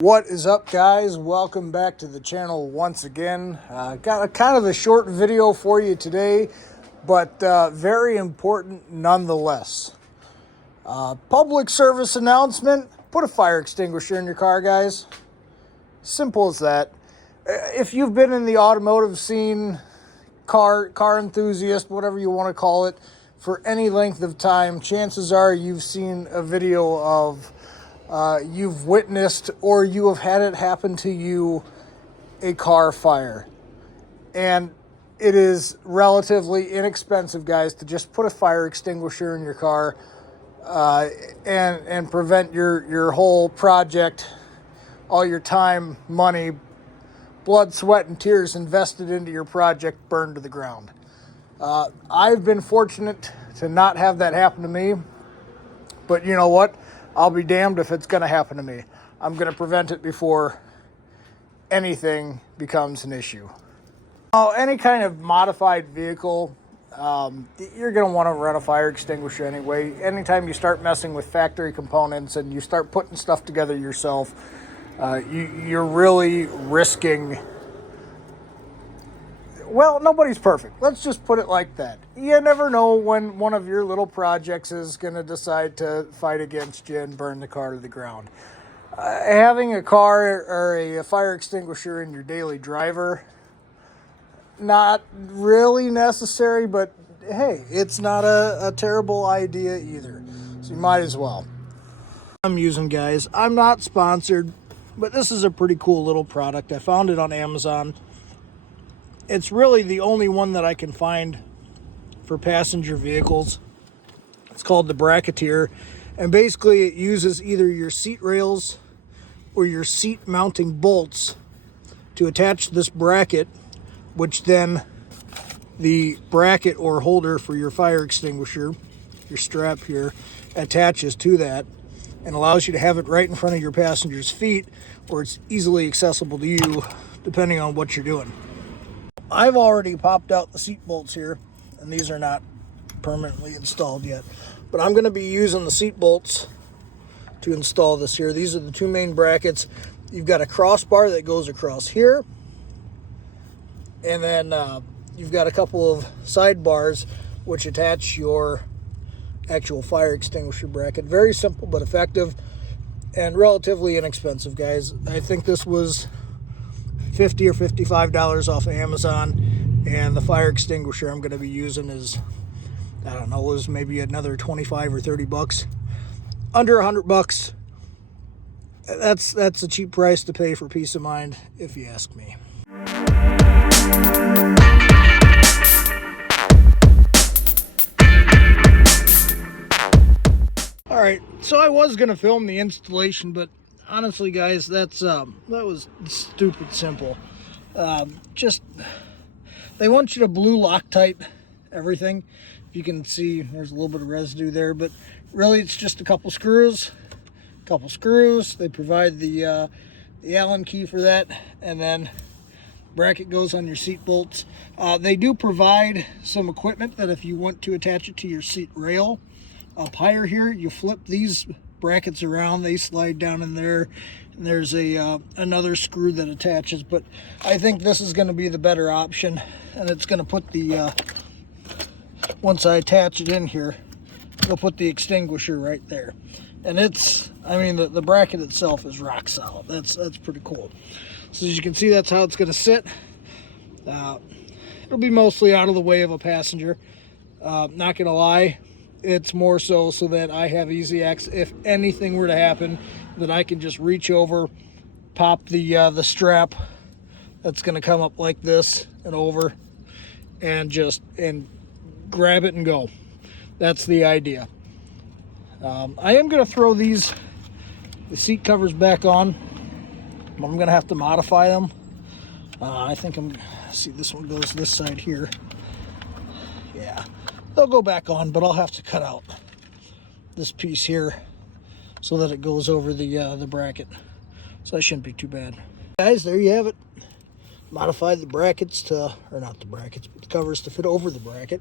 What is up, guys? Welcome back to the channel once again. Got a kind of a short video for you today, but very important nonetheless. Public service announcement: put a fire extinguisher in your car, guys. Simple as that. If you've been in the automotive scene, car enthusiast, whatever you want to call it, for any length of time, chances are you've seen a video of you've witnessed or you have had it happen to you, a car fire. And it is relatively inexpensive, guys, to just put a fire extinguisher in your car and prevent your whole project, all your time, money, blood, sweat, and tears invested into your project burned to the ground. I've been fortunate to not have that happen to me, but you know what? I'll be damned if it's going to happen to me. I'm going to prevent it before anything becomes an issue. Any kind of modified vehicle, you're going to want to run a fire extinguisher anyway. Anytime you start messing with factory components and you start putting stuff together yourself, you're really risking... Well, nobody's perfect. Let's just put it like that. You never know when one of your little projects is going to decide to fight against you and burn the car to the ground. Having a car or a fire extinguisher in your daily driver, not really necessary, but hey, it's not a terrible idea either. So you might as well. I'm using, guys. I'm not sponsored, but this is a pretty cool little product. I found it on Amazon. It's really the only one that I can find for passenger vehicles. It's called the Bracketeer, and basically it uses either your seat rails or your seat mounting bolts to attach this bracket, which then the bracket or holder for your fire extinguisher, your strap here, attaches to that and allows you to have it right in front of your passenger's feet, or it's easily accessible to you depending on what you're doing. I've already popped out the seat bolts here, and these are not permanently installed yet, but I'm going to be using the seat bolts to install this here. These are the two main brackets. You've got a crossbar that goes across here, and then you've got a couple of sidebars which attach your actual fire extinguisher bracket. Very simple but effective and relatively inexpensive, guys. I think this was $50 or $55 off of Amazon, and the fire extinguisher I'm going to be using is, I don't know, was maybe another 25 or 30 bucks. Under $100 bucks. That's a cheap price to pay for peace of mind, if you ask me. All right, so I was going to film the installation, but honestly, guys, that was stupid simple. Just, they want you to blue Loctite everything. You can see there's a little bit of residue there, but really it's just a couple screws. They provide the Allen key for that, and then bracket goes on your seat bolts. They do provide some equipment that if you want to attach it to your seat rail up higher here, you flip these brackets around, they slide down in there, and there's another screw that attaches. But I think this is going to be the better option, and it's going to put the once I attach it in here, it'll put the extinguisher right there. And it's, I mean, the bracket itself is rock solid. That's pretty cool. So as you can see, that's how it's going to sit. It'll be mostly out of the way of a passenger. Not gonna lie, it's more so that I have easy access. If anything were to happen, that I can just reach over, pop the strap that's going to come up like this and over, and grab it and go. That's the idea. I am going to throw the seat covers back on. I'm going to have to modify them. I think see, this one goes this side here. Yeah. They'll go back on, but I'll have to cut out this piece here so that it goes over the bracket. So that shouldn't be too bad. Guys, there you have it. Modified the brackets to, or not the brackets, but the covers to fit over the bracket,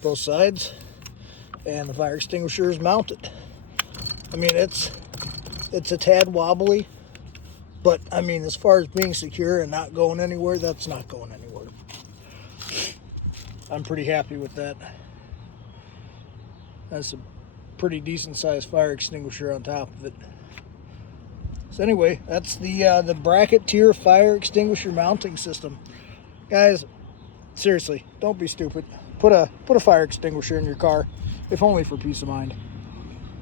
both sides, and the fire extinguisher is mounted. I mean, it's a tad wobbly, But I mean, as far as being secure and not going anywhere, that's not going anywhere. I'm pretty happy with that. That's a pretty decent sized fire extinguisher on top of it. So anyway, that's the bracket tier fire extinguisher mounting system. Guys, seriously, don't be stupid. Put a fire extinguisher in your car, if only for peace of mind.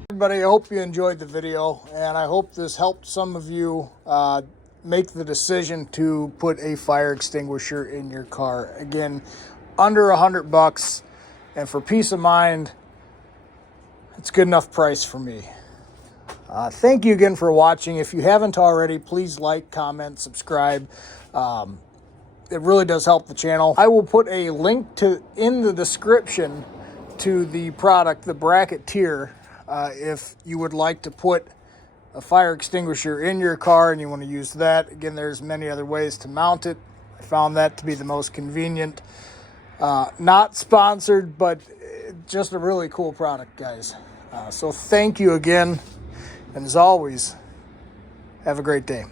Everybody, I hope you enjoyed the video, and I hope this helped some of you make the decision to put a fire extinguisher in your car. Again, under $100, and for peace of mind, it's a good enough price for me. Thank you again for watching. If you haven't already, please like, comment, subscribe. It really does help the channel. I will put a link in the description to the product, the bracket tier, if you would like to put a fire extinguisher in your car and you want to use that. Again, there's many other ways to mount it. I found that to be the most convenient. Not sponsored, but just a really cool product, guys. So thank you again. And as always, have a great day.